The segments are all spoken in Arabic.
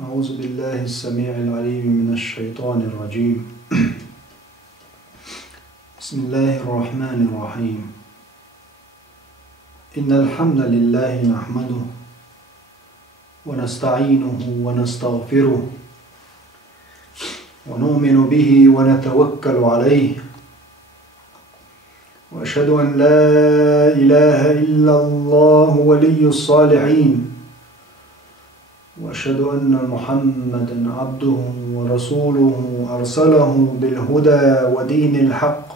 أعوذ بالله السميع العليم من الشيطان الرجيم. بسم الله الرحمن الرحيم. إن الحمد لله نحمده ونستعينه ونستغفره ونؤمن به ونتوكل عليه، وأشهد أن لا إله إلا الله ولي الصالحين، وأشهد أن محمدًا عبده ورسوله أرسله بالهدى ودين الحق.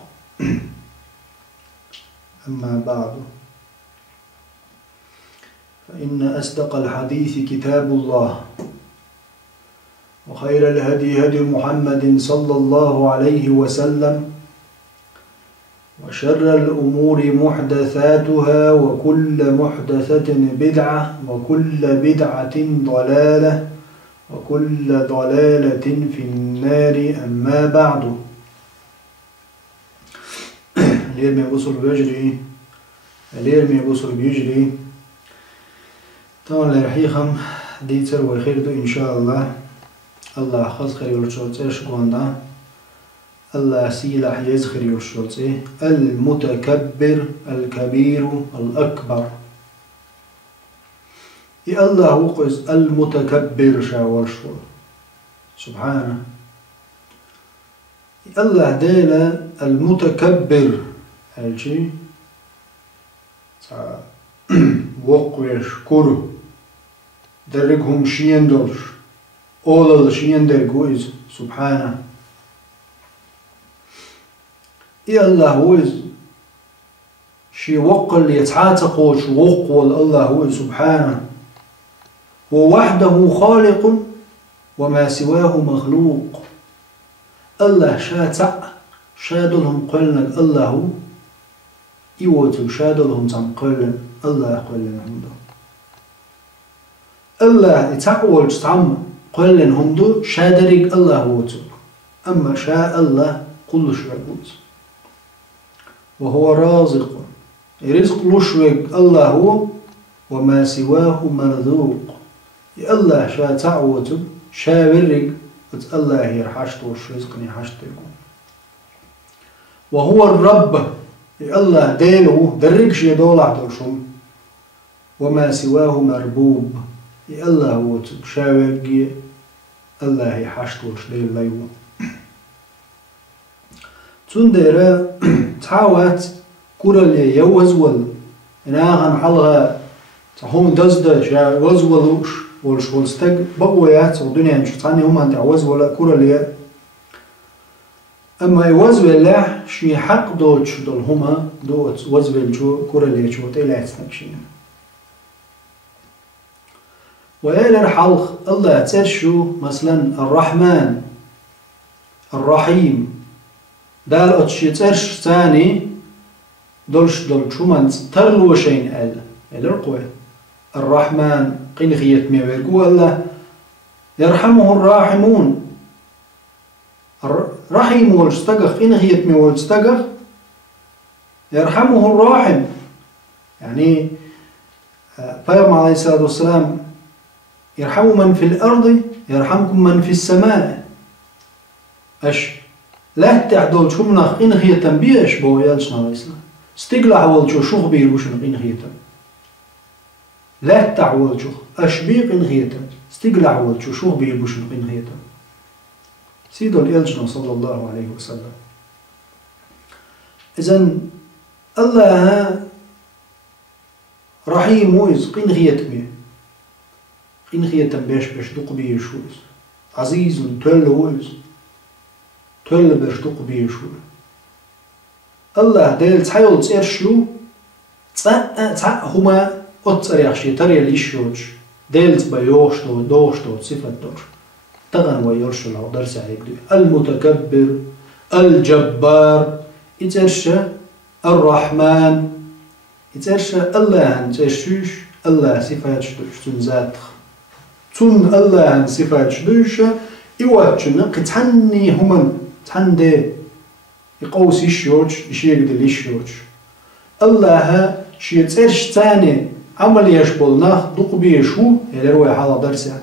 أما بعد، فإن أصدق الحديث كتاب الله، وخير الهدي هدي محمد صلى الله عليه وسلم، وشر الأمور محدثاتها، وكل محدثة بدعة، وكل بدعة ضلالة، وكل ضلالة في النار. أما بعد. اليرمي بوصل بيجري، اليرمي بوصل بيجري. طبعا لرحيخم ديتر وخيرتو إن شاء الله. الله خاص خير يرشوت إيش قواندا. الله سيلح يزخر يرشوت المتكبر الكبير الأكبر. الله وقز المتكبر شاورشو سبحانه. الله ديلا المتكبر هالشي وقوش كورو درقهم شين دولش أول شين درقوز سبحانه. الله هوز شي وقل يتعاتقوش وقول الله هو سبحانه، ووحده خالق وما سواه مخلوق. الله شاتع شادلهم قلنا الله يوتو شادلهم تنقلن الله قلن همدو. الله يتعول تعم قلن همدو شادرق الله وتو. أما شاء الله كل شرقوت، وهو رازق رزق لشوق الله هو وما سواه مرزوق. الله شا تعوتب شا ورق الله يرحشتو رزقني حشتكم. وهو الرب الله دينه درقش يدولع دوشم، وما سواه مربوب. الله وتب شا ورقي الله يحشتو ديل ليو. تندرا تعوات كورالي يوزول ناغن حلها تحوم دزدا شا وزولوش والشولستق بقويات ودنيا نشتاني هم انت وزولا كورالي. اما يوزول له شي حق دوتش دول هما دوت وزول جو كورالي جو تيلات نكشين. وإلى الحلق الله ترشو مثلا الرحمن الرحيم دال اتشي ترش ثاني دولش شومانت ترلوشين الرقوة. الرحمن قين خيت ميويرقو الله يرحمه الراحمون. الرحيم والستقخ قين خيت ميوالستقخ يرحمه الراحم. يعني فيوم عليه الصلاة والسلام يرحم من في الأرض يرحمكم من في السماء. أش لا تعدول شو منخ قين خيت بيش بو يالشنا الإسلام استقلع والجو شوخ بيروشن قين خيتا. لا تعول شوخ أشبيق قين خيتا استقلع والجو شوخ بيروشن قين خيتا. سيدو الإلجنا صلى الله عليه وسلم. إذن الله رحيم ويز قين خيت بيه قين خيتا بيش دق بيش ويز عزيز تل ويز تل بيش دق بيش ويز. الله ديل تحيول تيرشلو هما أتريخشي تري ليشوش ديل تبيوشتو دوشتو صفة دوش تغن ويرشل أو درس عيقدي. المتكبر الجبار يترشى الرحمن يترشى الله عن ترشوش الله صفات شدوش تنزاتخ تن الله عن صفات شدوش يواتشن قتحني هما تحندي يقوس يشيوش يشيقد ليشيوش. الله شي ترش تاني عمل يشبولناخ دوق بيشو يلروي حالا درسه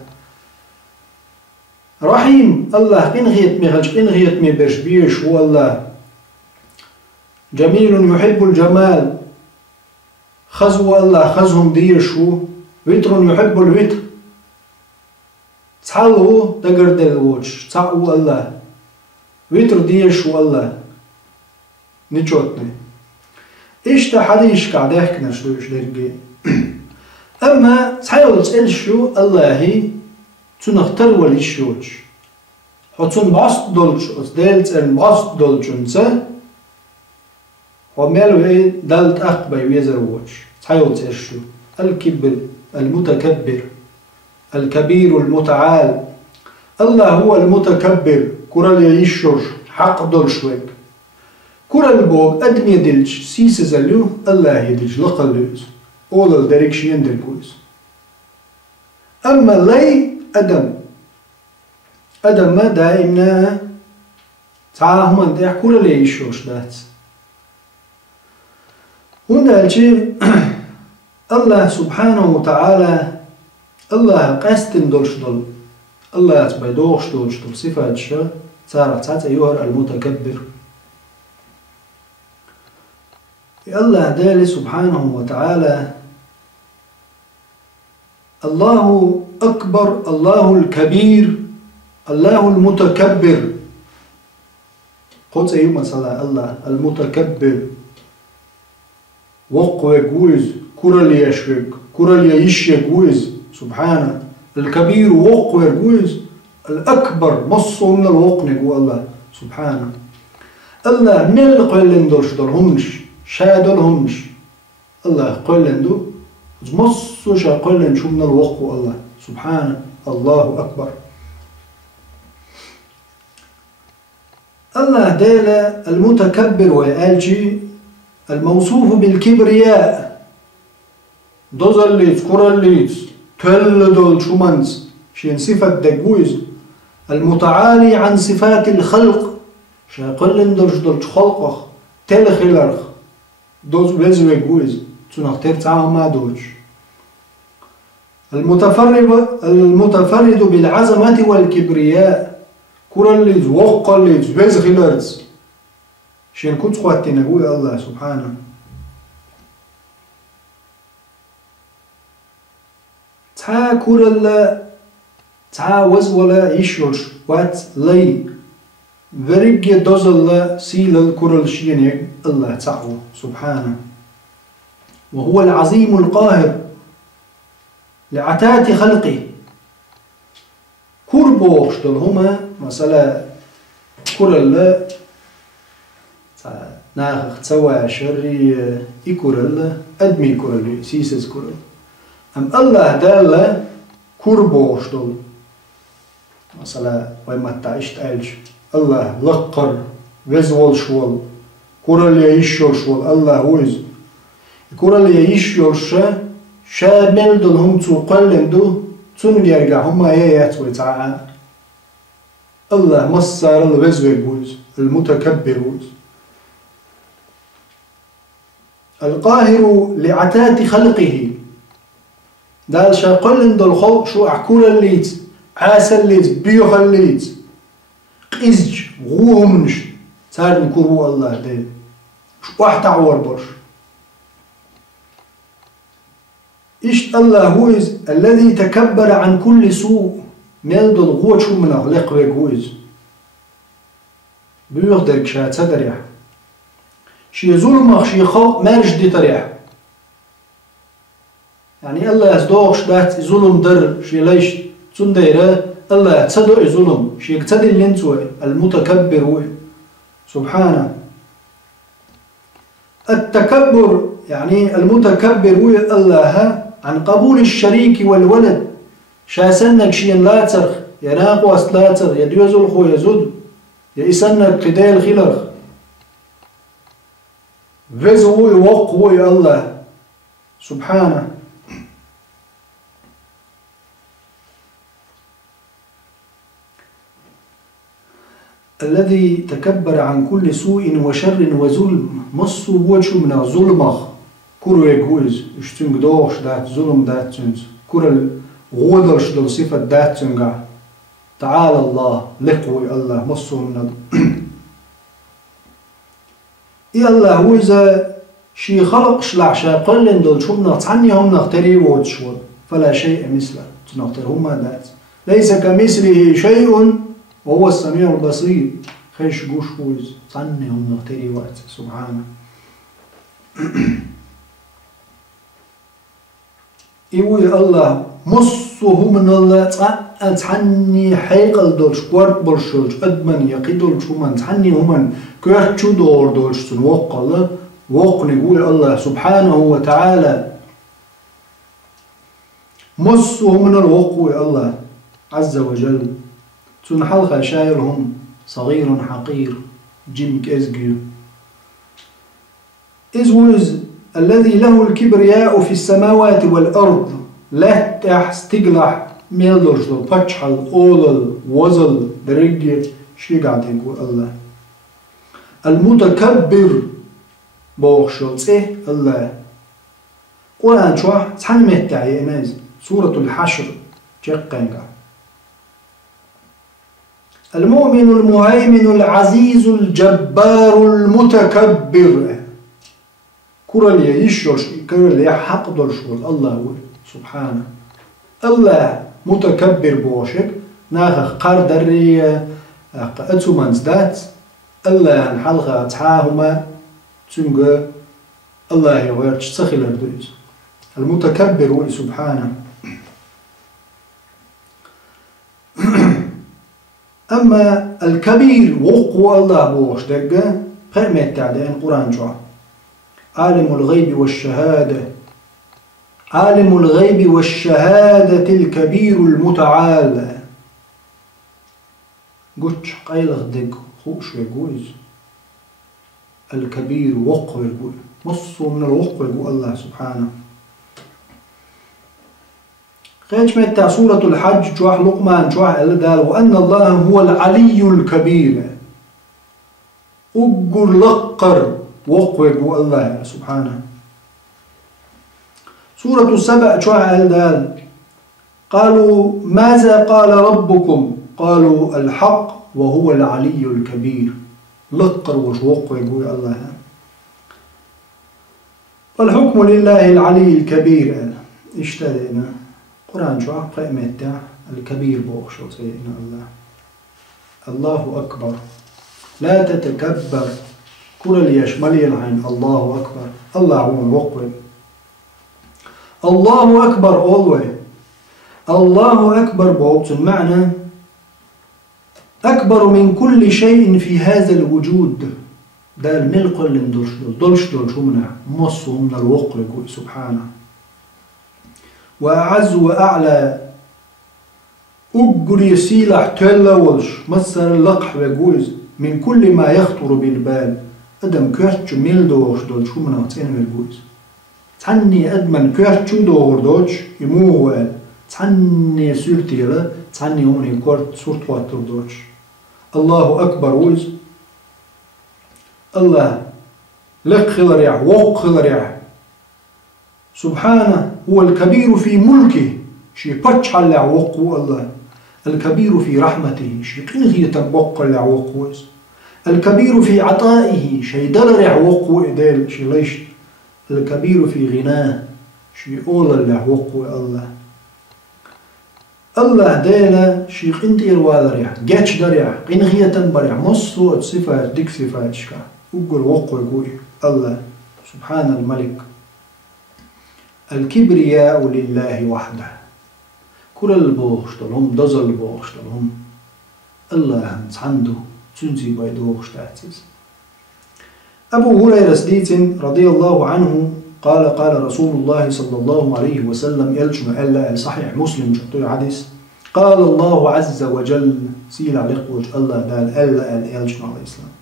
رحيم الله إنغيت مغلش إنغيت مبرش بيش والله جميل يحب الجمال خزو الله خزهم ديشو وتر يحب الوتر تصحلو دقرد الوش تصعو الله وتر ديشو الله نجوتني إيش تحديش قاعد يحكنا شويش درجي أما تصحيو تسأل شو الله تنختر وليشوش حتون باست دولش أصدالت أن باست دولشنسا ومالو إيه دالت أخبا يويزر ووش تصحيو تسأل شو الكبر المتكبر الكبير المتعال الله هو المتكبر كورال يشوش حق دولشوك كورال بوغ أدم يدلش سيس زلو الله يدلش لقلوز أول الدريكش يندركوز أما لي أدم ما دائما تعالهم أن يحكوا لي يشوش دات هنا الشيء الله سبحانه وتعالى الله قاستن دولش دول الله تبيدوش دولش دول صفات شو تعرف أيها المتكبر الله دال سبحانه وتعالى الله أكبر الله الكبير الله المتكبر قلت أيها مثلا الله المتكبر وقوة جوز كرل يشوك كرل يشي جوز سبحانه الكبير وقوة جوز الأكبر مصو من الوقن جو الله سبحانه الله من القلن دولش دولهمش شادلهمش الله قلن دو مصو شا قلن شو من الوقو الله سبحانه الله أكبر الله دال المتكبر ويالجي الموصوف بالكبرياء دوزليت كورليت تل دول شومانز شين صفة دقويز المتعالي عن صفات الخلق شا قلن دولش دولش خلقه تل خلرخ دوز بزوي قويز تنختار تعاهم ما دولش المتفرد بالعظمة والكبرياء كورليت وقليت بز خلرز شين كنت خواتنا قوي الله سبحانه تا كورل تا وزولا يشوش وات لي ورقي دوزل سيل الكورل شينيك الله تعالى سبحانه وهو العظيم القاهر لعتات خلقه كوربوش دول هما مثلا كورل ناخ تسوى شري يكورل أدمي كورل سيسس كورل أم الله دال كوربوش دول مثلا وما تعيش تعيش الله لقر وزول شوال كورل يعيشول شوال الله ويز كورل يعيشول شامل دول هم تقلن دو تنجرجع هم آيات وتعالى الله مصر الوزول ويز المتكبر ويز القاهر لعتات خلقه دال شاقلن دول خلق شو أحكول الليت عاس الليت بيوخ الليت قزج غوهمنش سار نكوه الله دي شو أحتعور برش إشت الله هويز الذي تكبر عن كل سوء ميل دول غوة شو من أغلق ويقويز بيوخ درك شاة تدريح شي ظلمه شي خلق مارش دي طريح يعني الله يصدوغش دات ظلم در شي ليش تنديره الله تصدق ظلم شي يقتدي اللي انتوه المتكبر هو سبحانه التكبر يعني المتكبر هو الله عن قبول الشريك والولد شاسنك شي لا ترخ يناق واسلا ترخ يدوز الخو يزود يسنك قدال خلرخ وزوي وقوي الله سبحانه الذي تكبر عن كل سوء وشر وظلم مصو وجه من ظلمه كورو يجوز اشتنج دوش دات ظلم دات تنز كورل غودرش دل صفة دات تنجا تعالى الله لقوي الله مصو من إيه الله هو إذا شي خلق شلع شا قلن دول شو بنغتعني هم نغتري ووتشول فلا شيء مثله تنغتر هم دات ليس كمثله شيء وهو السميع البصير خيش قوش فوز تعني هم نغتري وقت سبحانه إيه الله مصه من الله تعني حيقل دولش قوارت برشولش أدمن يقيدولش همان تعني همان كيرت شو دور دولش تنوق الله وق نقول الله سبحانه وتعالى مصه من الوق الله عز وجل تنحلق شايرهم صغير حقير جيمك إزجيو إزوز الذي له الكبرياء في السماوات والأرض لا تستقلح ميلدرش دو باتشحل أولل وزل درجة شي قاعد يقول الله المتكبر بوخشلت إيه الله قرآن شو تحنمت تعي ناز سورة الحشر جقنقا المؤمن المهيمن العزيز الجبار المتكبر كرل يشوش كرل يحق درشول الله سبحانه الله متكبر بوشك ناخ قردرية أتو منزدات الله نحلقة تحاهما تنقى الله يغيرش تسخي الأردوز المتكبر سبحانه أما الكبير وقوى الله بوش دقة قرمت تعدين قرآن جوا عالم الغيب والشهادة عالم الغيب والشهادة الكبير المتعال قتش قيلغ دق خوش يقوز الكبير وقوى يقول مصو من الوقوى يقول الله سبحانه خيش متى سورة الحج جواح لقمان جواح الدال وأن الله هو العلي الكبير أقر لقر وقوى يقول الله سبحانه سورة السبع جواح الدال قالوا ماذا قال ربكم قالوا الحق وهو العلي الكبير لقر وقوى يقول الله والحكم لله العلي الكبير اشترينا قرآن شو قائمة الكبير بوخشو سيدنا الله الله أكبر لا تتكبر كل اللي يشمل العين الله أكبر الله هو الوقوة الله أكبر always الله أكبر بوقت المعنى أكبر من كل شيء في هذا الوجود ده الملك اللي ندرش شو منع مصو من الوقوة سبحانه وأعز وأعلى أجري سيلح تلولش مثل اللقح وجوز من كل ما يخطر بالبال أدم كرتش ميل دوش دول شو من أتين بالجوز تعني أدمن كرتش دور دوش يموه تعني سورتي لا تعني هون يكورت سورت واتر دوش الله أكبر وز الله لق خلريع وق خلريع سبحانه هو الكبير في ملكه شي باتش على وقو الله الكبير في رحمته شي قنغي تبقى على وقو الكبير في عطائه شي دلرع وقو إدال شي ليش الكبير في غناه شي أول الله وقو الله الله دالا شي قنتير والرع جاتش درع قنغي تنبرع مصو صفات ديك صفات شكا وقل وقو يقول الله سبحان الملك الكبرياء لله وحده كل البوغشتلهم دزل البوغشتلهم الله عنده تنزي بيدوغشتاتس أبو هريرة سديت رضي الله عنه قال رسول الله صلى الله عليه وسلم يلجم ألا صحيح مسلم جطوي حديث قال الله عز وجل سيل عليك وجه الله دال ألا يلجم عليه السلام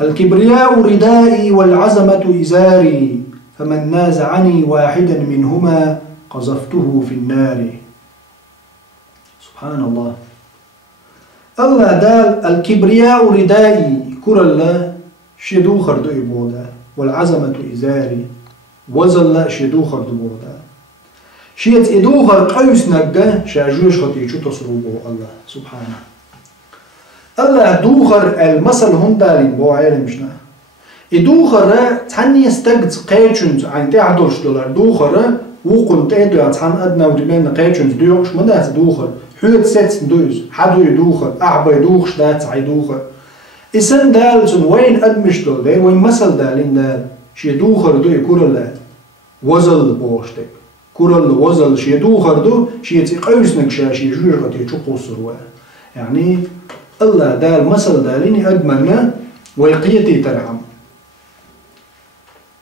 الكبرياء ردائي والعزمة إزاري فمن نازعني واحدا منهما قذفته في النار سبحان الله الله دال الكبرياء ردائي كر الله شدو خردو إبودا والعزمة إزاري وزل شدو خردو بودا شيت إدوخر قيس نجا شاجوش خطي شو تصربه الله سبحانه الله دوخر المثل هم دالين بو عالم مشنا إدوخر تعني يستجد قيتشنز عن $10 دوخر وقل تأدو عن أدنى ودبين قيتشنز دوخش مدات دوخر حوت سيتس دوز حدو يدوخر أعبا يدوخش دات عيدوخر إسن دالتون وين أدمش دول دي وين مثل دالين دال شي دوخر دو يكور الله وزل بوشتك كورل وزل شي دوخر دو شي تقيسنك شي جوج غتي تشقصر يعني الله دال مثل داليني أدمنا ويقيتي ترحم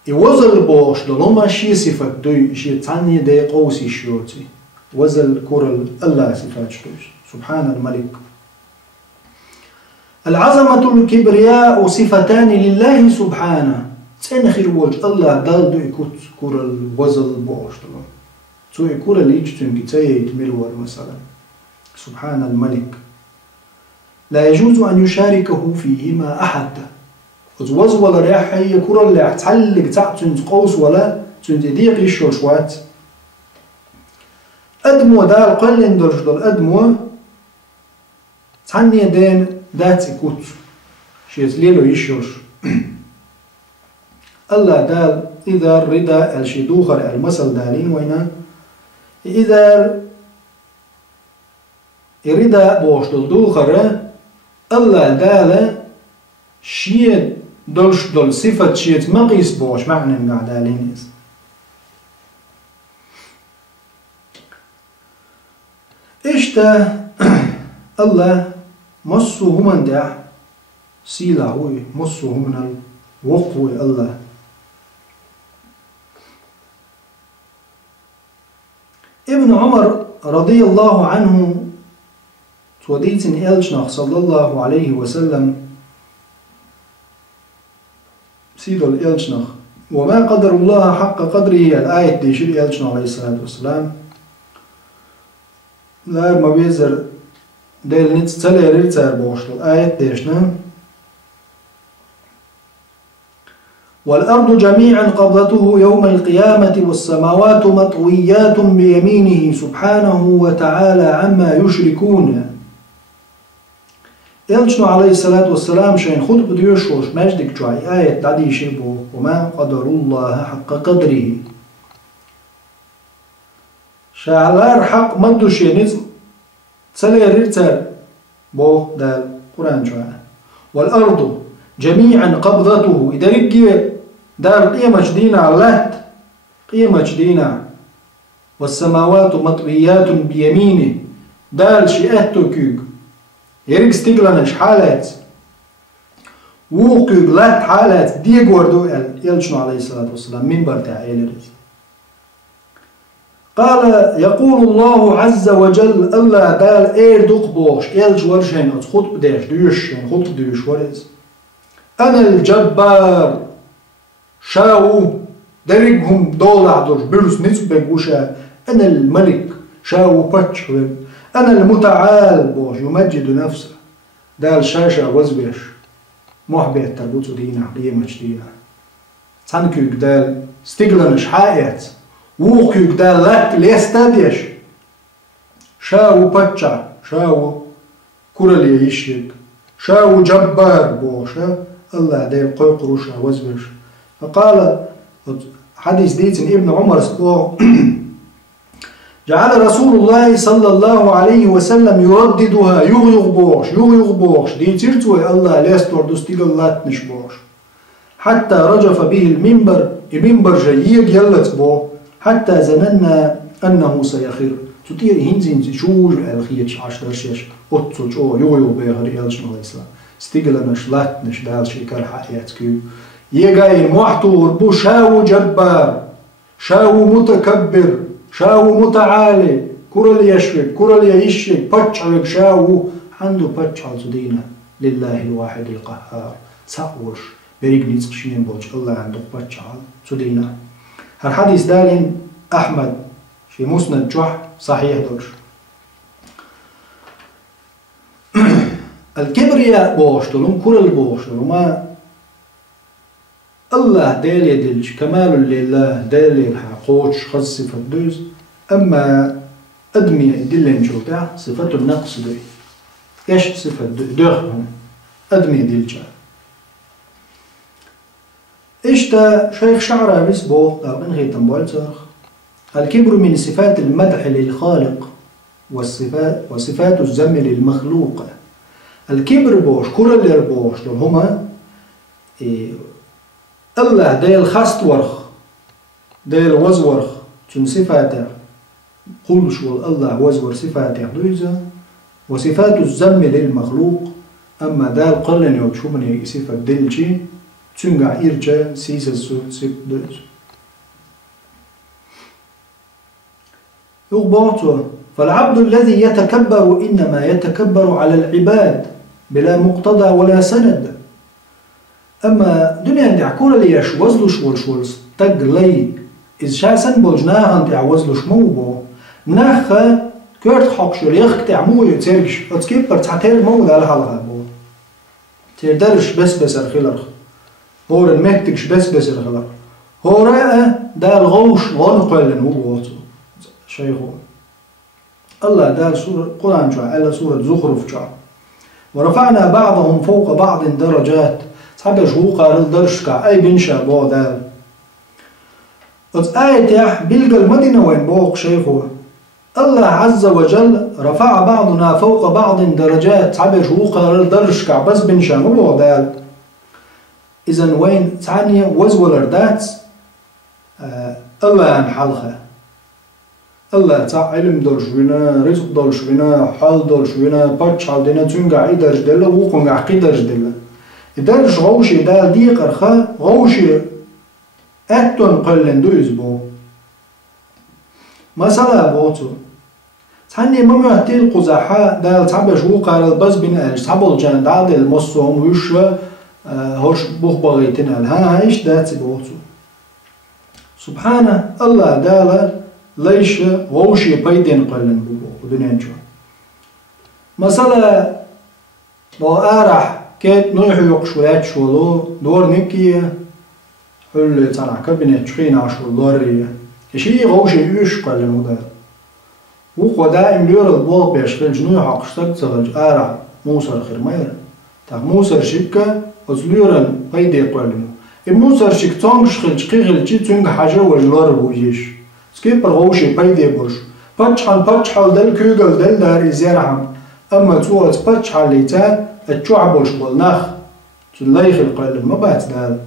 يوزل بوش دلوما شي صفات دو شي تعني دي قوسي شيوتي وزل كورل الله صفات شتوش سبحان الملك العظمة الكبرياء صفتان لله سبحانه تنخير وجه الله دال دو يكوت كورل وزل بوش دلوما تو يكورل اللي يجتن كتايت ملور مثلا سبحان الملك لا يجوز أن يشاركه فيهما أحد وز ولا ريح هي كورل اللي تعلق تعتن قوس ولا تنديق يشوشوات أدمو دال قلن درجدل أدمو تعني دين دات يكوت شيت ليلو يشوش الله دال إذا رضا الشدوخر المثل دالين وينا إذا يريد بوش دوخر الله دال شيء دولش دول صفة شيء مقيس بوش معنى قاعدالين إشتا الله مصو هم دع سيلا هو مصو هم الوقوة الله ابن عمر رضي الله عنه توديت إلشنخ صلى الله عليه وسلم سيد الإلشنخ وما قدر الله حق قدره الآية دي شير إلشنخ عليه الصلاة والسلام لا ما بيزر ديل نتسلي ريتسار بوشل الآية ديشنا والأرض جميعا قبضته يوم القيامة والسماوات مطويات بيمينه سبحانه وتعالى عما يشركون إلشنو عليه الصلاة والسلام شين خد بديوشوش مجدك جاي آية تعدي شبه وما قدر الله حق قدره شعلار حق مدو شينيز تسلي ريتر بو دال قرآن جاي والأرض جميعا قبضته إذا رجي دار قيمة جدينا علات قيمة جدينا والسماوات مطويات بيمينه دال شيئته كيك يريك استقلنش حالات وكيك لات حالات دي قوردو يلشنو عليه الصلاة والسلام من برتع إلرز قال يقول الله عز وجل الله دال إير دقبوش إلج ورشين خط بديش ديوشين خط ديوش ورز أنا الجبار شاو درجهم دولع دور برس نسبة وشا أنا الملك شاو باتش أنا المتعال بوش يمجد نفسه دال شاشة وزبش محبه تربوتو دينا قيمة دينا تنكيك دال استقلنش حائط ووكيك دال لك ليستاديش شاو باتشا شاو كورلي يشيك شاو جبار بوشا الله دايل قوي قروشا وزبش فقال حديث ديتن ابن عمر سبوع جعل رسول الله صلى الله عليه وسلم يرددها يغيغ بوش دي ترتوي الله ليستور دوستيقل لات نشبوش حتى رجف به المنبر جيد يلت بو حتى زننا أنه سيخير تطير هنزين شوج الخيش عشر شيش أتسوج أو يغيغ بيهر يلشن الله إسلام استقلنش لات نش دال شيكار حياتكيو يغاي محتور بو شاو جبار شاو متكبر شاو متعالي كورل يشوك كورل يشيك باتشعك شاو عنده باتشعل تدينا لله الواحد القهار تساوش بريق نيتشين بوش الله عنده باتشعل تدينا هالحديث دالين أحمد في مسند جح صحيح دوش الكبرياء بوشتلون كورل بوشتلون ما الله دالي دلش كمال لله دالي الحقوش خص فدوز أما أدمي يدلن جوتا صفة النقص دوي إيش صفة دغهم أدمي دلجا إيش تا شيخ شعره بس بو قابن غيتن بولتر الكبر من صفات المدح للخالق وصفات الذم للمخلوق الكبر بوش كل اللي بوش دول هما الله ديل خاست ورخ ديل وزورخ تن صفاته قل شو الله وزور صفاته دويزا وصفات الذم للمخلوق أما دال قلن يوب شو من صفة دلجي تنقع إرجا سيسا صفة دويزا يغبطوا فالعبد الذي يتكبر إنما يتكبر على العباد بلا مقتضى ولا سند أما دنيا عندي عكورة ليش وزلو شول تق لي إذ شاسن بوجناها عندي عوزلو شموبو ناخا كورت حقشو ليخ تعمو يتسيرش أتكيبر تعتير مو ذا الحلقة بو تيردرش بس الخلق هور المهتكش بس الخلق هور دا الغوش غنقلن هو بوتو شيخو الله دال سورة قرآن جاء ألا سورة زخرف جاء ورفعنا بعضهم فوق بعض درجات صحابة شو قارل درشكا أي بنشا بو دال آية يح بلغ المدينة وين بوق شيخو الله عز وجل رفع بعضنا فوق بعض درجات صحابة شو قارل درشكا بس بنشا بو دال إذن وين ثانية وزولر دات الله انحلخه الله تاع علم دولشوينا رزق دولشوينا حال دولشوينا باتش حال دينا تنقع درج دلا وقنقع قي درج دلا درج غوشي دال ديق أرخا غوشي أتون قلن دويز بو مسألة بوتو تعني ما معتيل قزحاء دال تعبش وقار البز بين أرش تعبل جان دال دل مصوم ويش هوش بوخ بغيتنا ها ايش دات بوتو سبحانه الله دال ليش غوشي بيدين قلن بو ودنيا جو مثلا لو أرح كيت نوح يقشوات شولو دور نكي حل تنع كابينت شخين عشو دورية إشي غوشي يوش قلن ودا وقو دائم ليور البوض بيشغل جنوح عقشتك تغج أرح موسر خرمير تاق موسر شكا وزليورن بيدي قلنو موسر شك تونغ شخل شقيغل جي تونغ حاجة وجلور بوجيش سكيبر غوشي بايدي بوش باتشحال دل كوغل دل دار إزيرهم أما توات باتشحال ليتا التوعبوش بالناخ تلايخ القلم ما بات دال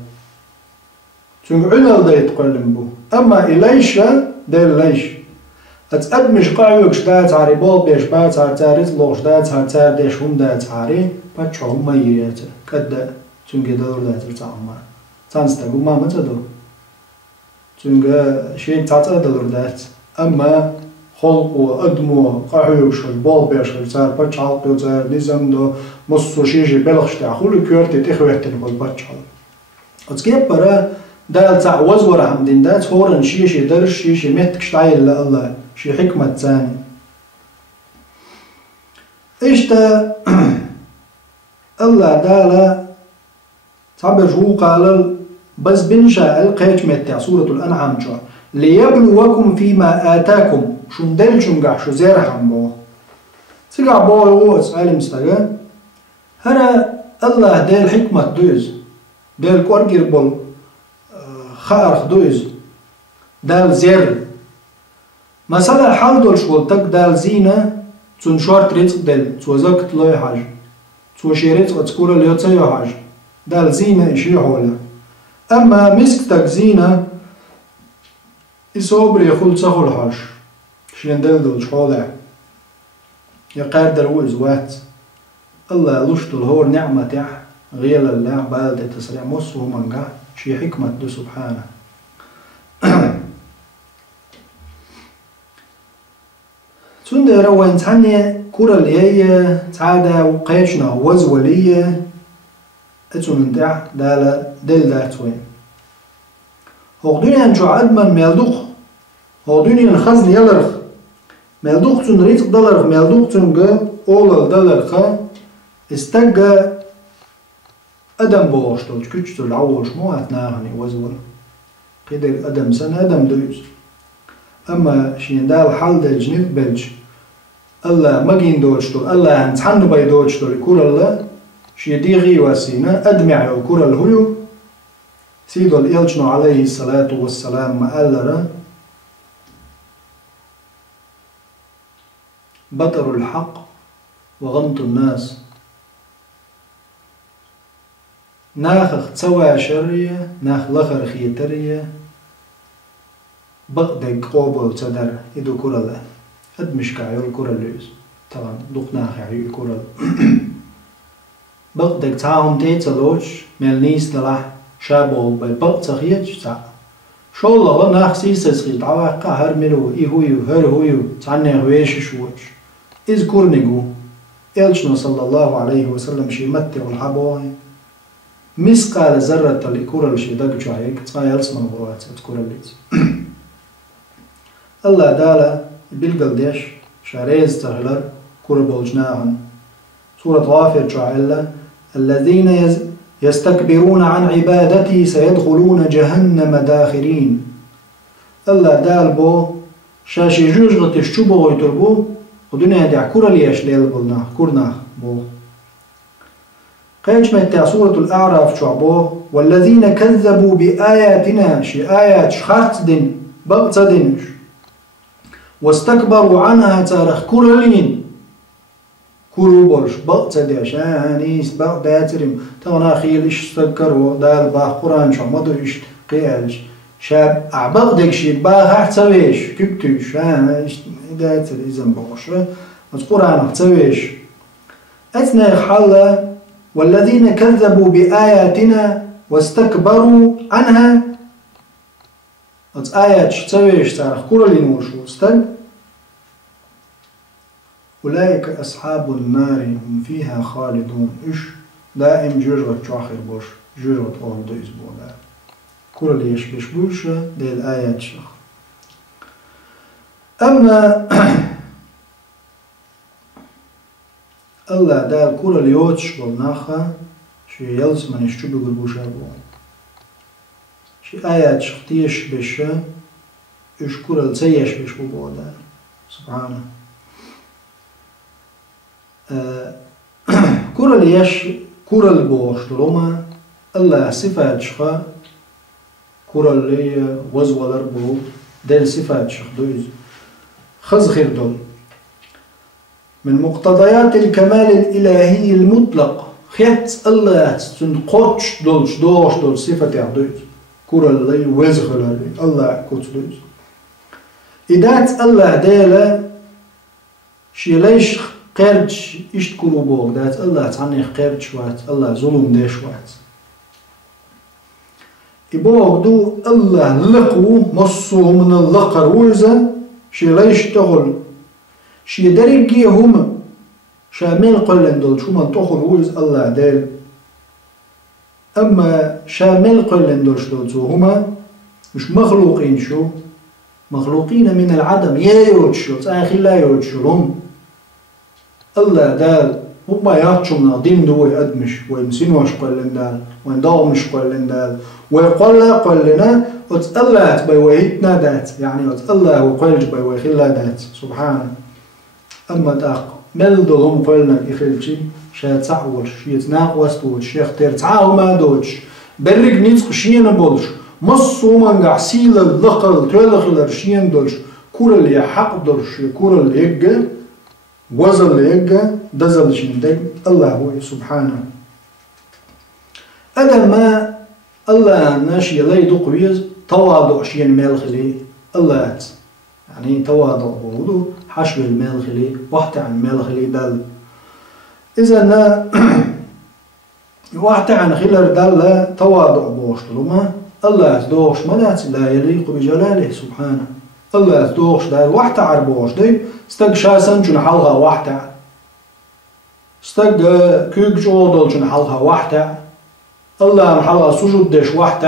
تنق علل دا يتقلم بو أما إليشا دل ليش أتأدمش قاعيوكش دا تعري بول بيش با تعريز لوش دا تعر ديش هم دا تعري باتشحال ما يريتا كدا تنق دور دا ترتعما تانستا قو ما متدو تنق شيء تعطى دلردات أما خلق وأدمو قاعيوش البال بيش تعر باتشحال قيو تعر نظام دو مصو شيشي بلغش تعخولي كورتي تخويتن بالباتشحال أتكيب برا دال تاع وزور حمدين دات هورن شيشي درش شيشي مهتكش تعيل لله شي حكمة تاني إيش تا الله دالا تعبر هو قال بس بنشا القيت متى سورة الأنعام جوا ليبلوكم فيما آتاكم شون دل شون قح شو زير حمبو سيقع بو هو اسأل مستقى هرا الله دال حكمة دوز دال كورجر بول خارخ دوز دال زير مثلا حال دول شولتك دال زينة تون شورت ريتق دل توزاك تلاي حاج تو شيريت تقول اللي تسيو حاج دال زينة إشي حوله أما مسكتك زينة إصابر يخل تسخل حاج شين دل شحوله يقار درو إزوات الله لشتل هو نعمة تح غير الله بالده تسرع مصه منقع شي حكمة دو سبحانه تند روان تعني كورا اللي هي تعادة وقيشنا وزولية اتون دع دالا دل داتوين هو دنيا انجو عدمن ميلدوخ هو دنيا الخزن يلرخ ميلدوخ تون ريتق دلرخ ميلدوخ تون قا أول دلرخ استقى أدم بوشتل كتشتل العوش مو أتناغني وزول قدر أدم سنة أدم دوز أما شين دال حال دلج نت بلج الله مجين دوجتول الله هنتحنو باي دوجتول كور الله شي ديغي واسينا أدمع وكور الهيو سيدو الإلجنو عليه الصلاة والسلام ما ألرا بطر الحق وغمط الناس ناخ تسوى شرية ناخ لخر خيترية بقدك قوبل تدر إدو كور الله أدمش كعيول كور اللوز طبعا دوق ناخ عيول كور بقدك تعاهم تيتلوش ملنيس دلح شابول بالبق تخيج تاع شو الله ناخ سيسس خيل تعاقا هر ملو إيهويو هر هويو تعني هويش شوش إذكر نجو إلشنا صلى الله عليه وسلم شي متى والحبوه مسقال ذرة الكورة شي دق جايك تاع يلسم الغروات تذكر الليت الله دالا بالقلديش شاريز تغلر كورة بولجناهن سورة غافر جعل الذين يستكبرون عن عبادتي سيدخلون جهنم داخرين الله دال بو شاشي جوجغت الشبو ويتربو ودنيا دع كورة ليش ليل بولنا كورنا بو قيج متى سورة الأعراف شعبو والذين كذبوا بآياتنا شي آيات شخارت دين بغت دينش واستكبروا عنها تارخ كورلين كورو بولش بغت ديش آنيس بغت داترم تغنا خيل إش استكروا دال باه قرآن شو مدو إش قيالش شاب أعبغدك شي باه احتويش كبتوش إش داتر إذن بغش القرآن احتويش أثناء حالة والذين كذبوا بآياتنا واستكبروا عنها آيات شتويش تارخ كورلين وشو استك أولئك أصحاب النار هم فيها خالدون إيش دائم جوجوة شاخر بوش جوجوة أول دو إسبوع دا كورل يشبش بوش دي الآيات شخ أما الله دال كورل يوتش والناخا شي يلس من يشتو بيقول بوشا بو شي آيات شختيش بش إيش كورل سيش بش بو دا سبحانه كورل يش كورل بوش روما الله صفات شخا كورل لي وزولر بو دل صفات شخ دوز خز خير دول من مقتضيات الكمال الإلهي المطلق خيت الله تنقوش دولش دوش دول صفات يعدوز كورل لي وزغلر الله كوت دوز إدات الله ديلا شي ليش قرج إيش تكونوا بوق دات الله تعني قرج وات الله ظلم ديش وات يبوق دو الله لقو مصو من اللقر ويزا شي ليش تغل شي دريقي هم شامل قلن دول شو من تغل ويز الله ديل أما شامل قلن دول شدول هما مش مخلوقين شو مخلوقين من العدم يوتشو تأخي لا يوتشو هم الله دال هما ياتشم نادين دوي أدمش ويمسينوش قلن دال وينداغمش قلن دال ويقول قلنا وتألات بيوهيتنا دات يعني وتألا وقلج بيوهيخلا دات سبحانه أما تاق ملدهم قلنا إخلشي شا تعور شي تناقوس دوش يختار تعاو ما دوش برق نيتق شينا بولش مصو منقع سيل اللقل تولخلر شين دوش كور اللي حق دوش كور اللي يقى وزل اللي يقى دزل شين دق الله هو سبحانه أدل ما الله ناشي لا يدق ويز تواضع شين مالخلي الله يعني تواضع بودو حشو المالخلي وقت عن مالخلي دل إذا لا وقت عن خلر دل تواضع بوشتلوما الله دوش مدات لا يليق بجلاله سبحانه الله دوش دل وقت عربوش دي استق شاسن جن حلها وقت استق كيك جودل جن حلها وقت الله حلها سجود دش وقت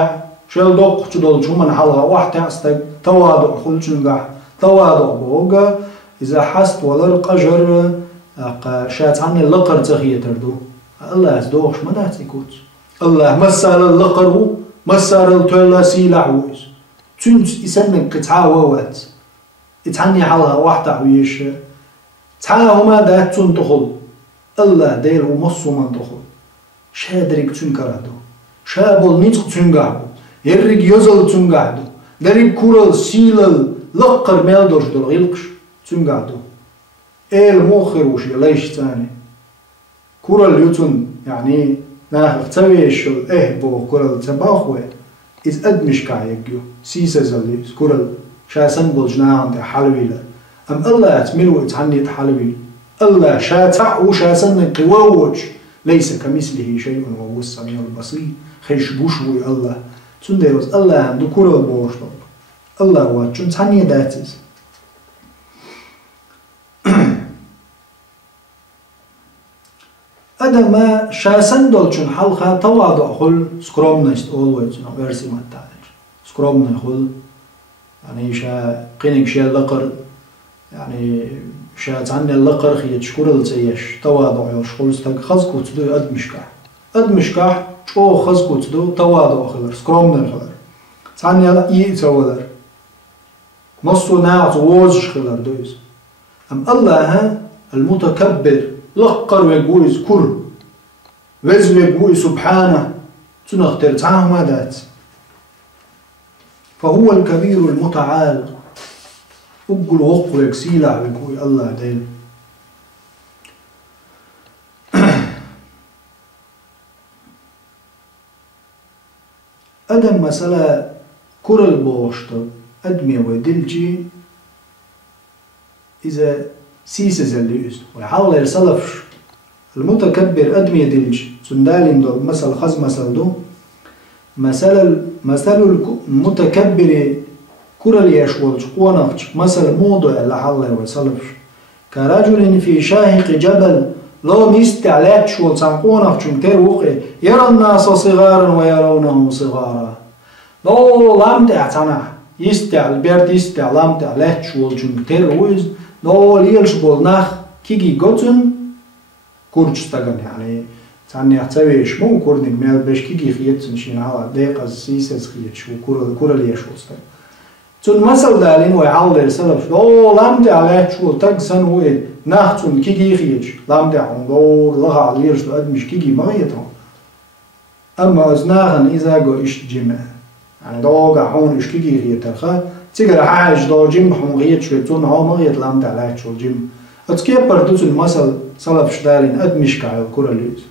شل دوق جدول شو من حلها وقت استق تواضع خلجنجح تواضع بوجا إذا حست ولا قجر شات عن اللقر تغيير تردو الله دوش مدات يكوت الله مسال اللقر مسال التولا سيلعوز تنس يسنك تعاوات تعني حالها واحدة ويش تعاهما دات تنتخل الله ديل ومصو من تخل شادريك تنكرادو شابل نيتق تنقعدو يرق يزل تنقعدو دريب كورل سيلل لقر ميلدرش دل غيلقش تنقعدو موخر وشي ليش تاني كورل يوتن يعني ناخر تسويش بو كورل تباخوه إذ أدمش كايجيو سيسا زليس كورل شاسن بلجناهم تا حلويلة أم الله تملو تعني تحلويل الله شاتع وشاسن قواوج ليس كمثله شيء وهو السميع البصير خيش بوشوي الله تنديروز الله عنده كورل بوشتوب الله واتشون تعني داتز أدما شاسن دولشون حلقة تواضع خل skромность always versi متعلج skромный خل يعني شا قينك شا اللقر يعني شا تعني اللقر خي تشكر الزيش تواضع يشخل استك خزكو تدو أدمشكاح شو خزكو تدو تواضع خلر skромный خلر تعني إيه تولر نصو ناعت ووزش خلر دويز أم الله المتكبر لقر ويقويز كر وز ويقوي سبحانه تنختر تعاه ما دات فهو الكبير المتعال أقل وق ويكسيلع ويقوي الله دين أدم مسألة كر البوشت أدمي ويدلجي إذا سيسة زليوز ويحاول يرسلفش المتكبر أدمي دلج سندالين دو مثل خز مثل دو مثل المتكبر كرل يشولش قوانقش مثل موضوع اللي حاول يرسلفش كرجل في شاهق جبل لو مستعلات شول سانقونقش متر وقع يرى الناس صغارا ويرونه صغارا لو لامت اعتنع يستعل بيرد يستعل لامت علات شول متر ويز لو ليلش بولناخ كيجي جوتن كورجستاغن يعني تعني احتويش مو كورنيك ميل باش كيجي خيتن شين على دقيقة سيسس خيت شو كورا ليش وستاغ تون مثل دالين ويعاود يرسلف لو لامد على شو تاكسن وين ناختون كيجي خيتش لامد عن لو لغا ليش لو ادمش كيجي مغيتهم اما ازناغن اذا جو اش جمع يعني دوغا هون اش كيجي خيتها تيجر حاج دو جيم حمغيت شو تون هو مغيت لامد على شو جيم اتكيب بردوت المثل صلف شدالين ادمش كايل كورا ليز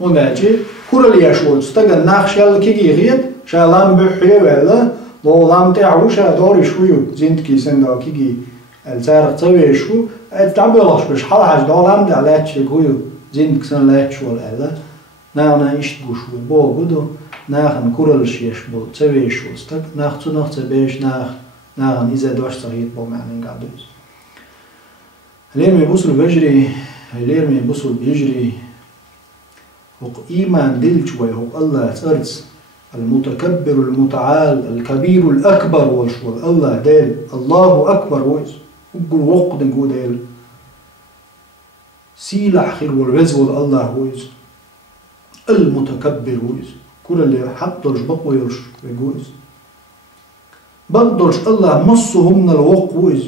وناجي كورا ليش وول استغل ناخ شال كيجي غيت شالام بحيه ولا لو لام تاعو شا دوري شويو زينت كي سندا كيجي الزارق تسوي شو تعبلش باش حال حاج دو لام تاع لاتش كويو زينت كسن لاتش ولا لا نانا يشتبو شو بو بدو ناخن كورا لشيش بو تسوي شو استغ ناخ تو ناخ تبيش ناخن اذا دوش صغير بو معنى قاعدوز ليرمي بوصل بيجري ليرمي بوصل بيجري هو إيمان دلج وهو الله ترز المتكبر المتعال الكبير الأكبر والشوال الله ديل الله أكبر ويز وقل وقت نقول ديل سيلح خير والوزول الله ويز المتكبر ويز كل اللي حطرش بقويرش ويقويز بقدرش الله مصه من الوق ويز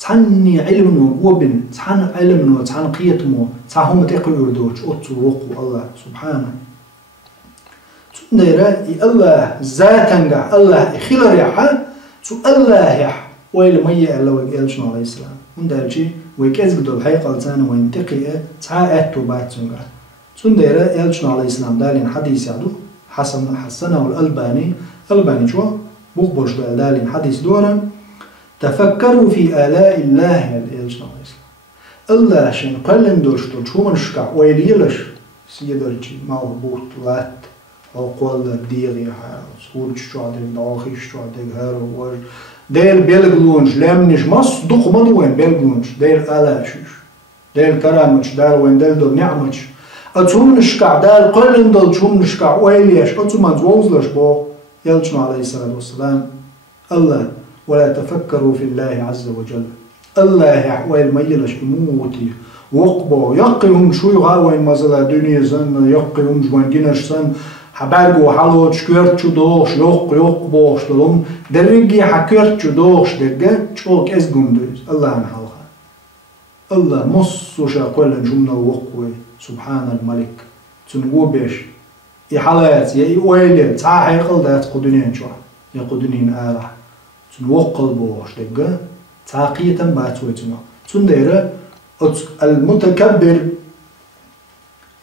تعني علم وبن تعني علم وتعني قيتمو تعني تقوير دوش أطو وقو الله سبحانه تندير الله ذاتنجا الله خلر يحا تو الله يح ويل مية الله ويقالشنا عليه السلام وندير شيء ويكذب دول حقيقة لسانه وينتقي تعاتو باتنجا تندير يالشنا عليه السلام دالين حديث يعدو حسنه الألباني شو بوخبوش دالين حديث دورا تفكروا في آلاء الله يالشنا عليه السلام الله شن قلن دوشتو شو من شكا ويليلش سيدرجي موهبوت لات أو قول ديري سكول شعدك داخل شعدك هرو ديل بيلغلونش لمنش مص دق مدوين بيلغلونش ديل آلاشش ديل كرامش دار وين ديل دو نعمش أتوم نشكع دار قلن دل شوم نشكع ويليش أتوم أتوزلش بو يلشنا عليه الصلاة والسلام الله ولا تفكروا في الله عز وجل الله يحوال ميلش يموتي وقبو يقيهم شو يغاوين مزلا دنيا زن يقيهم جوان جنش سن حبرجو حلوت شكرت شو دوش يوق بوش لهم درجي حكرت شو دوش دقة شوك إزجم دوز الله عن حلقة الله مص وشا قل نجمنا وقوي سبحان الملك تنوبش يحلات يويل تعا يقل ده تقدنين شو يقدنين آلة تنوقل بوش دقة تعقية باتويتنا تندير المتكبر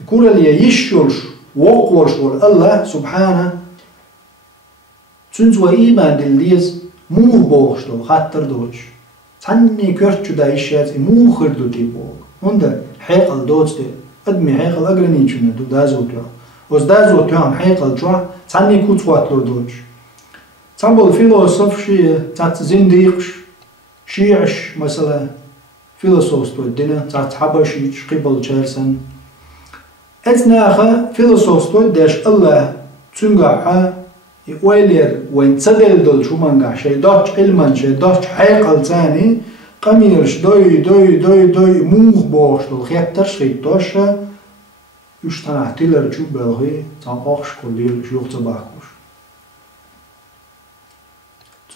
يقول اللي يشرش وقوش الله سبحانه تنزو إيمان دليز مو بوش دو خاطر دوش تعني كرتشو دا إشيات مو خردو دي بوغ هندا حيقل دوش دي أدمي حيقل أقرنين شنو دو دازو تيوان وز دازو تيوان حيقل جوا تعني كوتوات لو دوش تنبول فيلوسوف شي تات زنديقش شيعش مثلا فيلوسوف تو الدنيا تات حبشيش قبل جالسن اتناخا فيلوسوف تو داش الله تنقع ويلير وين تسدل دول شو منقع شي دوش علما شي دوش حيقل تاني قميرش دوي موغ بوش دول خيبترش خيبتوش يشتنع تيلر جو بلغي تنقاقش كليل شيوخ تباكوش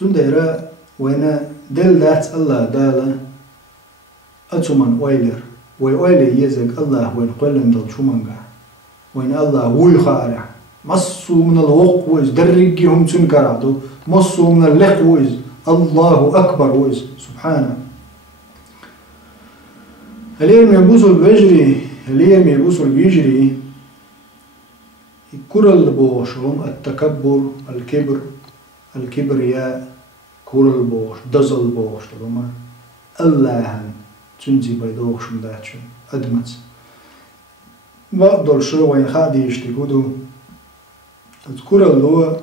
تنديرا وين دل دات الله دالا أتمن ويلر ويلي يزق الله وين قلن دل شو منقع وين الله وي خارع مصو من الوق ويز درقيهم تنكراتو مصو من اللق ويز الله أكبر ويز سبحانه هليم يبوسو بيجري هليم يبوسو بيجري كرل بوشهم التكبر الكبرياء كرل بوش دزل بوش تلوما الله تنزي بيدوش مداتشو أدمت بقدر شو وين خادي يشتكودو تذكر اللو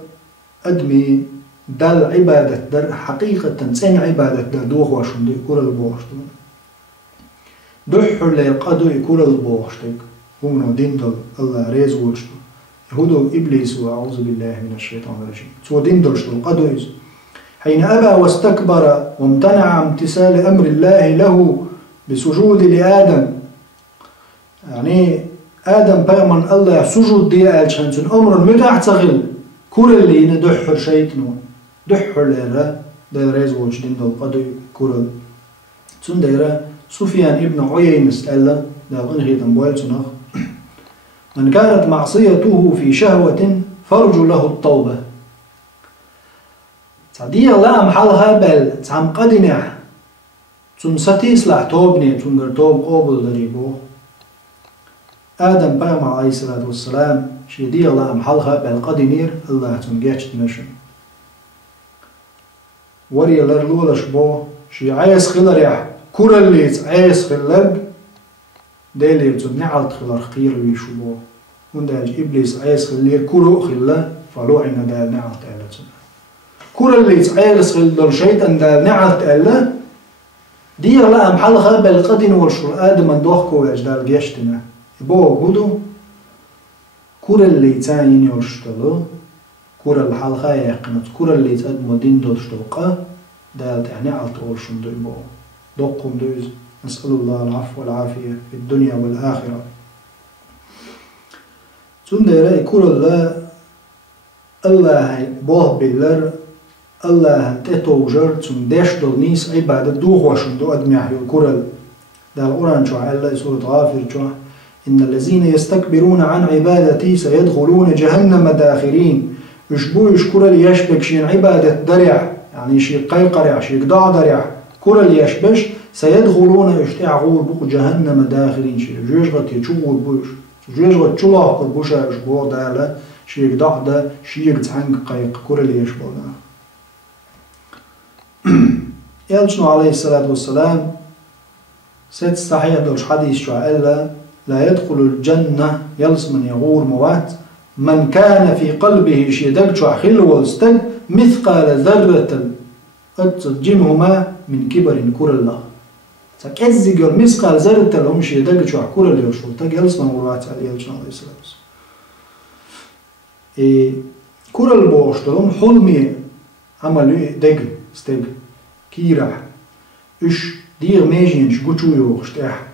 أدمي دل عبادة در حقيقة تنسين عبادة در دوخ واشون دو يكور البوشتو دحر ليقادو يكور البوشتك هم دين دل الله ريز وشتو يهودو إبليس وأعوذ بالله من الشيطان الرجيم سو دين دلشتو القادو يز حين أبى واستكبر وامتنع امتثال أمر الله له بسجود لآدم يعني آدم بيمن الله سجود دي آلشانسون أمر متاح تغل كور اللي ندحر شيطنون دحر ليرا دا ريز وش دين دول قدو كور تون ديرا سفيان ابن عيينة ألا دا غنغي تنبويل من كانت معصيته في شهوة فرج له التوبة تعدي الله محلها بل تعم قدنع تون ستيسلع توبني تون غير توب قوبل دريبو آدم بيام عليه الصلاة والسلام شيدي الله محلها بالقدنير الله تنجيش تنشن وري لرلولش بو شي عايز خلريح كورليت عايز خلرق ديلير تنعلت خلر خير ويشو بو ونداج إبليس عايز خلير كورو خلا فلوعنا دا نعلت ألا كورليت عايز خلر شيطان دا نعلت ألا دي الله محلها بالقدن ورشو آدم اندوخكو ويجدال جيشتنا بو غدو كور اللي تاين يرشتلو كور الحلقة يقنت كور اللي تقدمو دين دوشتوقا دالت يعني عالطول شندو بو دوقم دوز نسأل الله العفو والعافية في الدنيا والآخرة تندير كور الله بوه بالله الله تتوجر تندش دول نيس عبادة دوغ وشندو أدميح يكور دال القرآن شو الله سورة غافر شو إن الذين يستكبرون عن عبادتي سيدخلون جهنم داخرين يشبو يشكر لي يشبك شين عبادة درع يعني شي قيقرع شي قدع درع كر لي يشبش سيدخلون يشتع غور بو جهنم داخرين شي جيجغت يشور بوش جيجغت تشوله كر بوشا يشبو دالا شي قدع دا شي يقتعنق قيق كر لي يشبو دا يلشنو عليه الصلاة والسلام ست صحيح دوش حديث شو ألا لا يدخل الجنة يلس من يغور موات من كان في قلبه شيدك شو أخل والستن مثقال ذرة أتجمهما من كبر كور الله تكزجر مثقال ذرة لهم شيدك شو كور الله وشو تك يلس من موات عليه الصلاة والسلام كور البوش تلهم حلمي عملوا دق استق كيرح إيش دير ماجينش قطشو يوخشتاح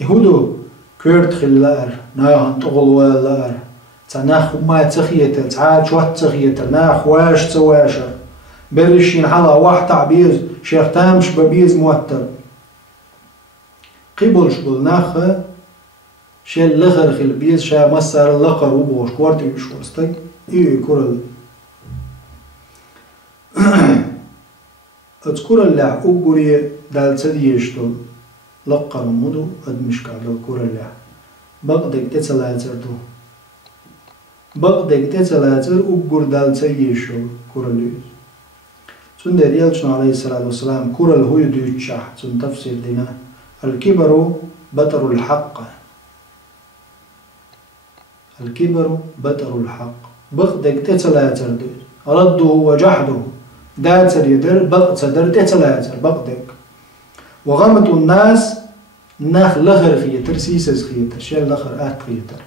يهودو كورت خلار ناهن تغلوالار تناخ ما تخيتل تعال شو تخيتل ناخ واش تسواشر برشين حلا واحد تعبيز شيخ تامش ببيز موتر قبل شبل ناخ شيل لغر خل بيز شا مسار اللقر وبوش كوارتي وشورستك كورل اذكر الله أقولي دال تديشتل لقر مدو أدمشكا دال الله بقدك تتلاتر دو بقدك تتلاتر أقول دال تديشتل كورل سندر يلشن عليه الصلاة والسلام كورل هو يدوشح سن تفسير دينا الكبر بطر الحق الكبر بطر الحق بقدك تتلاتر دو رده وجحده داتر يدر بقتدر تتلاتر بقدك وغمت الناس ناخ لغر خيتر سيسز خيتر شيل لغر خيتر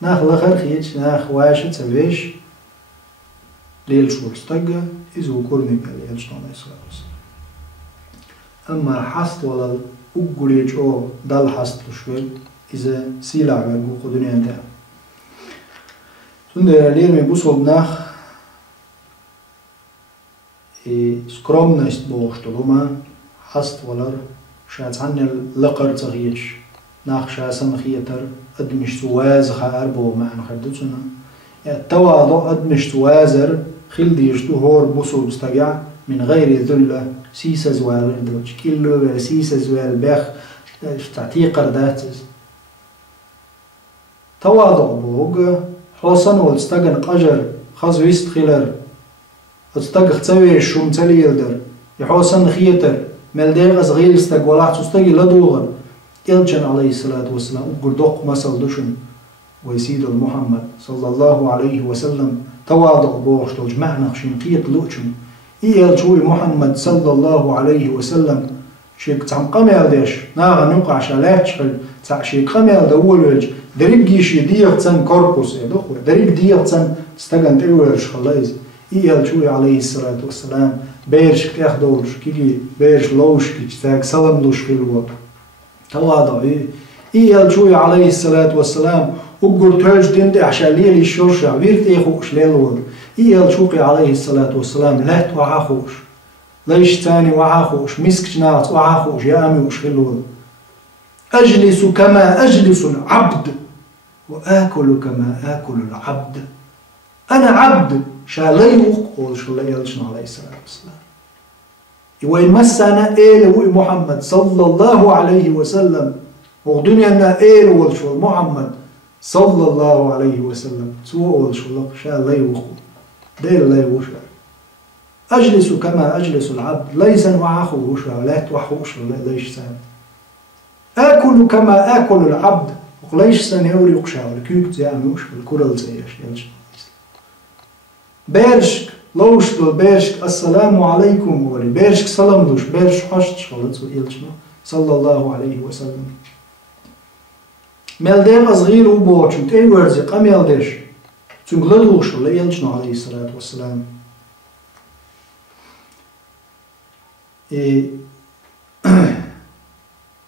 ناخ لغر خيتر ناخ واشت سويش ليل شور استقى إذو كورني قال يلشن عليه الصلاة والسلام أما حست ولا أقوليج أو دال حست شوي إذا سيلا عقو قدني عندها سندر لير من بوصل ناخ skromnost boštoluma hast walar شاعت عن اللقر تغيش ناخ شاسن خيتر أدمش تواز خاربو معنا خدتنا التواضع أدمش توازر خل ديشتو هور بوصل بستقع من غير ذلة سيسا زوال دوش كيلو سيسا زوال بخ تعتيقر داتز تواضع بوغ حوصن والستقن قجر خزو يستخلر استقخ تسوي الشوم تلي يلدر يحوصن خيتر ملديغ صغير استق ولا تستقي لدوغر إلجن عليه الصلاة والسلام قردوق مسل دشن ويسيد محمد صلى الله عليه وسلم تواضع بوغشتوج معنى خشين قيت لوچن إلجوي محمد صلى الله عليه وسلم شيك تعم قميل ديش ناغا نقع شالاتشل تاع شيك قميل دول ويج دريب جيش يديغ تسن كوربوس يدوخ دريب ديغ تسن استقن تيويرش خلايز إلجوي عليه الصلاة والسلام بيرش كيخدولش كيكي بيرش لوش كيك سلام لوش في الوقت تواضع إلجوي عليه الصلاة والسلام وقل تاج دين دي عشان ليلي الشرشع ويرت إيخوش ليلور إلجوي عليه الصلاة والسلام لا توعاخوش ليش تاني وعاخوش مسك جنات وعاخوش يا أمي وش خلول أجلس كما أجلس العبد وآكل كما آكل العبد أنا عبد شالي وقول شالي يلشن عليه الصلاة والسلام وين مسنا إيه محمد صلى الله عليه وسلم ودنيا أن إيه والشو محمد صلى الله عليه وسلم سوى والشو شالي وقول دير لي وشال أجلس كما أجلس العبد ليس وعاخو وشال لا توحوش ليش سان آكل كما آكل العبد وليش سان يوري وقشال كيك زيامي وش بالكرل زيش يلشن بيرشك لوش دو بيرشك السلام عليكم ولي بيرشك سلام دوش بيرش حشت شغلت ويلشنا صلى الله عليه وسلم ملدير صغير وبوشن تي ورزي قام يلديش تنقلدوش ولا يلشنا عليه الصلاة والسلام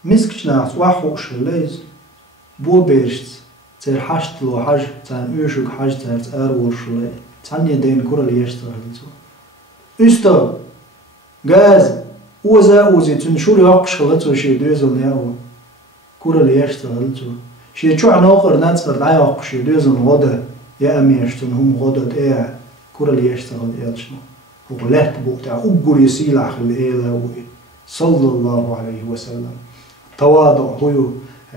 مسكش ناس واحوش الليز بو بيرشت تير حشت لو حج تان يوشك حج تير تارورش اللي تعني دين كورل يشتغل استا غاز اوزي تنشوري وقش خلطو شي دوزل نياو كورل يشتغل شي شو عناقر ناتفر دعي وقش دوزل غدا يا امي يشتن هم غدا تاع كورل يشتغل يلشنا وغلات بوقتها اقول يسيلع خلقيلا صلى الله عليه وسلم تواضع هو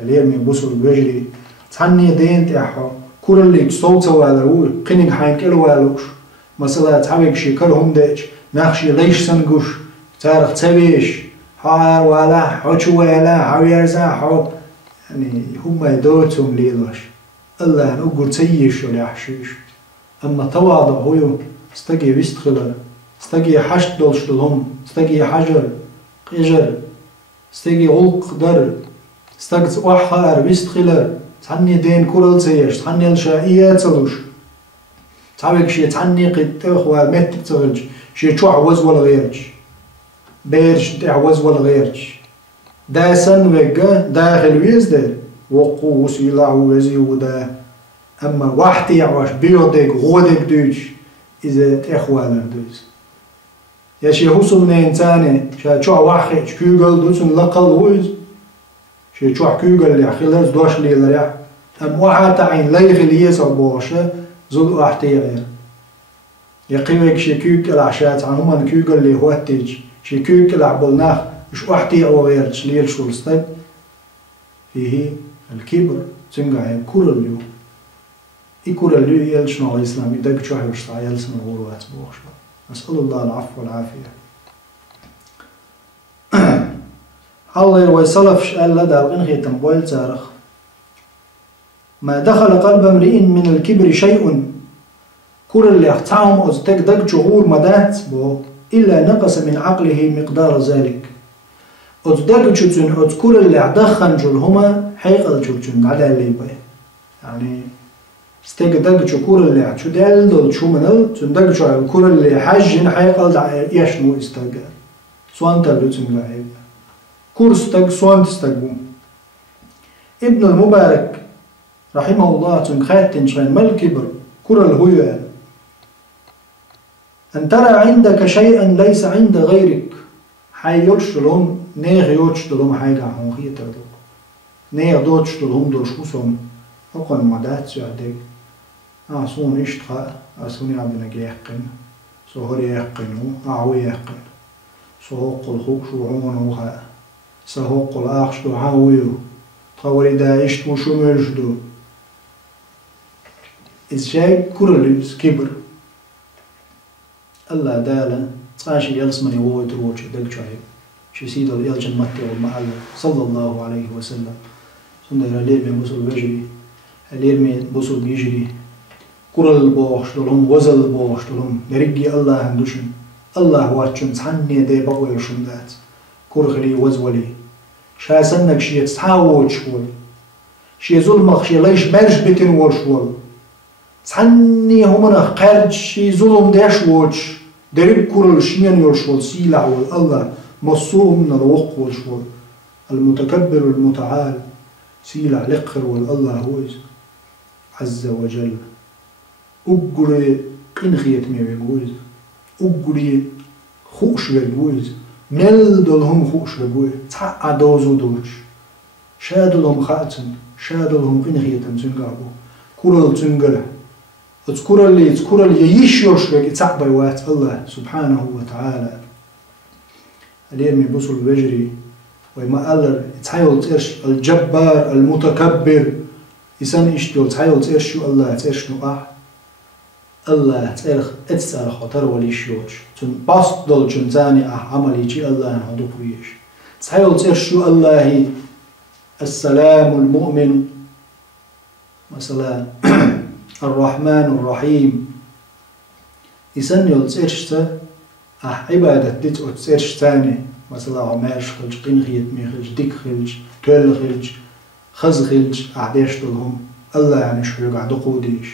اليرمي بوصل بيجري تعني دين تاعها كل اللي تصوت والو قينك حين كل والوش مثلا تعبك شي كلهم داش ناخشي ليش سنقوش تاريخ تبيش حار ولا حوش ولا حويرزا حو يعني هم يدوتهم ليلاش الله نقول تيش ولا حشيش اما تواضع هو استقي بيستخلر استقي حشت دولش دلهم استقي حجر قجر استقي غلق در استقي وحار بيستخلر تعني دين كورل سيش تعني الشائيات تلوش تعبك شي تعني قد تاخوى متك تغلج شي تشو عوز ولا غيرج بيرش تعوز ولا غيرج دا سن وقا داخل ويزدر وقو وسيلع وزي ودا أما واحد يعوش بيودك غودك دوش إذا تأخوانا دوز يا شي هوسو من إنساني شو واحد كيوغل دوسن لقل هوز شي شو كيوغل اللي خلاص دوش لي لريح أم واحد تعين ليغ اللي يسع بوشة زود واحد يعير يقيمك شي كيوغ العشات عنهم كيوغل اللي هو التيج شي كيوغ العبلناخ مش واحد يعو غير تشليل شو الستيب فيه الكبر تنقع كل اليوم يكون اللي يلشنا على الإسلام يدق شو حيرشتع يلسن الغروات بوشة نسأل الله العفو والعافية الله يروي صلف قال لدى الغنغية تنبويل تارخ ما دخل قلب امرئ من الكبر شيء كل اللي احتعهم أزدق دق شغور مدات بو إلا نقص من عقله مقدار ذلك أزدق شتن أذكر اللي احدخن جلهما حيقل شتن على اللي بي يعني استيق دق شكور اللي شو دال دول شو منل تندق شو الكور اللي حاجين حيقل يشنو استيق سوان تلو تنقل كور استيق سوان تستيقو ابن المبارك رحمه الله تنخات تنشين ما الكبر كور الهوية أن ترى عندك شيئا ليس عند غيرك حي يرشلهم نيغ يرشلهم حيقع هم خيطة دوك نيغ دوتشلهم دوشوسهم أقل مدات سعدك أعصون إشتخاء أعصون يعبنا يحقن سهر يحقنه أعوي يحقن سهوق الخوك شو عونه سهوق الآخ شو عاويه تغوري دا إشتو شو مجدو إذ شاي كورليس كبر الله دالا تغاشي يلسمني وهو تروش دل شاي شي سيدو يلجن متى والمحل صلى الله عليه وسلم سندر ليبي بوصل بجري اليرمي بوصل بيجري كورل بوش دلهم وزل بوش دلهم نرجي الله هندوشن الله واتشن تحني دي بقوي شمدات كورخلي وزولي شاسنك شي تحاوج شوي شي ظلمك شي ليش مرش بتن ورشول تحني همنا قرد شي ظلم داش ووش درب كورل شين يرشول سيلع والله مصوه من الوق والشول المتكبر المتعال سيلع لقر والله هو عز وجل أقري قنخيت ميويقوز أقري خوش بيقوز مل دلهم خوش بيقوز تحقا دوزو دوش شادو لهم خاتن شادو لهم قنخيتن تنقابو كورل تنقل اذكر اللي يشيرش بك تعبي وات الله سبحانه وتعالى اليرمي بوصل بجري وما قال تحيل ترش الجبار المتكبر يسان اشتول تحيل ترش الله ترش نقاح الله ترخ اتسار خطر ولي شيوش تن باست دول جنزاني عملي جي الله هدو بويش تحيل ترش الله السلام المؤمن مثلا الرحمن الرحيم يسان يول ترش عبادة ديت أو ترش ثاني مثلا عماش خلج قين خيت مي خلج ديك خلج تول خلج خز خلج أعداش دلهم الله يعني شو يقعد قوديش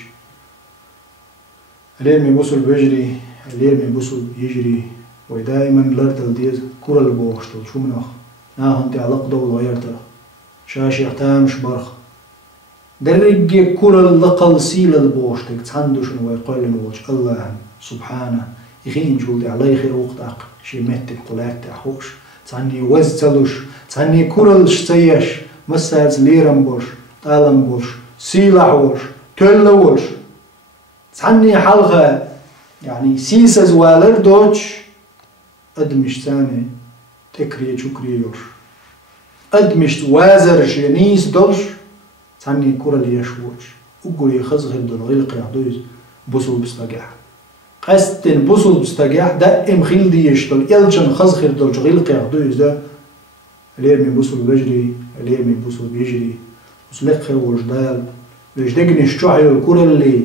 اليرمي بوصل بيجري اليرمي بوصل يجري ودائما لرتل ديت كورة البوشتل شو منخ ناهن تعلق دول غيرتل شاش يختامش برخ درجي كورة اللقل سيل البوشتك تحندوش ويقول نوش الله سبحانه يخين جولدي على خير وقتك شي متك قلات تحوش تعني وزتلوش تعني كورل شتيش مساز ليرم بوش طالم بوش سيلعوش تلوش تعني حلقة يعني سيسز والر دوش ادمش ثاني تكري شكريوش ادمش وازر جنيس دوش تعني كورل يشوش وقولي خزغل دول غيلق يعدوز بوصل بستقع قستن بوصل بستقع دائم خيل ديشتل يلجن خزخر دول غيلق يعدوز ده اليرمي بوصل بجري اليرمي بوصل بيجري وسلقه وجدال ويجدقنش شوحي الكورة اللي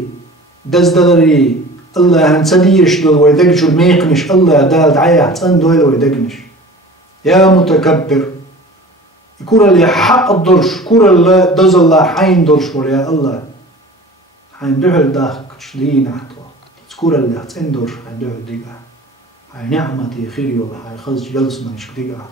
دزدلري الله هنسديش دول ويدقش الميقنش الله دال دعايا حتان دول ويدقنش يا متكبر الكورة اللي حق الدرش كورة اللي دز الله حين درش ويا الله حين دهل داخل شلين عطوا الكورة اللي هتندرش حين دهل ديقا حين نعمتي خيري والله حين خز جلس منش ديقا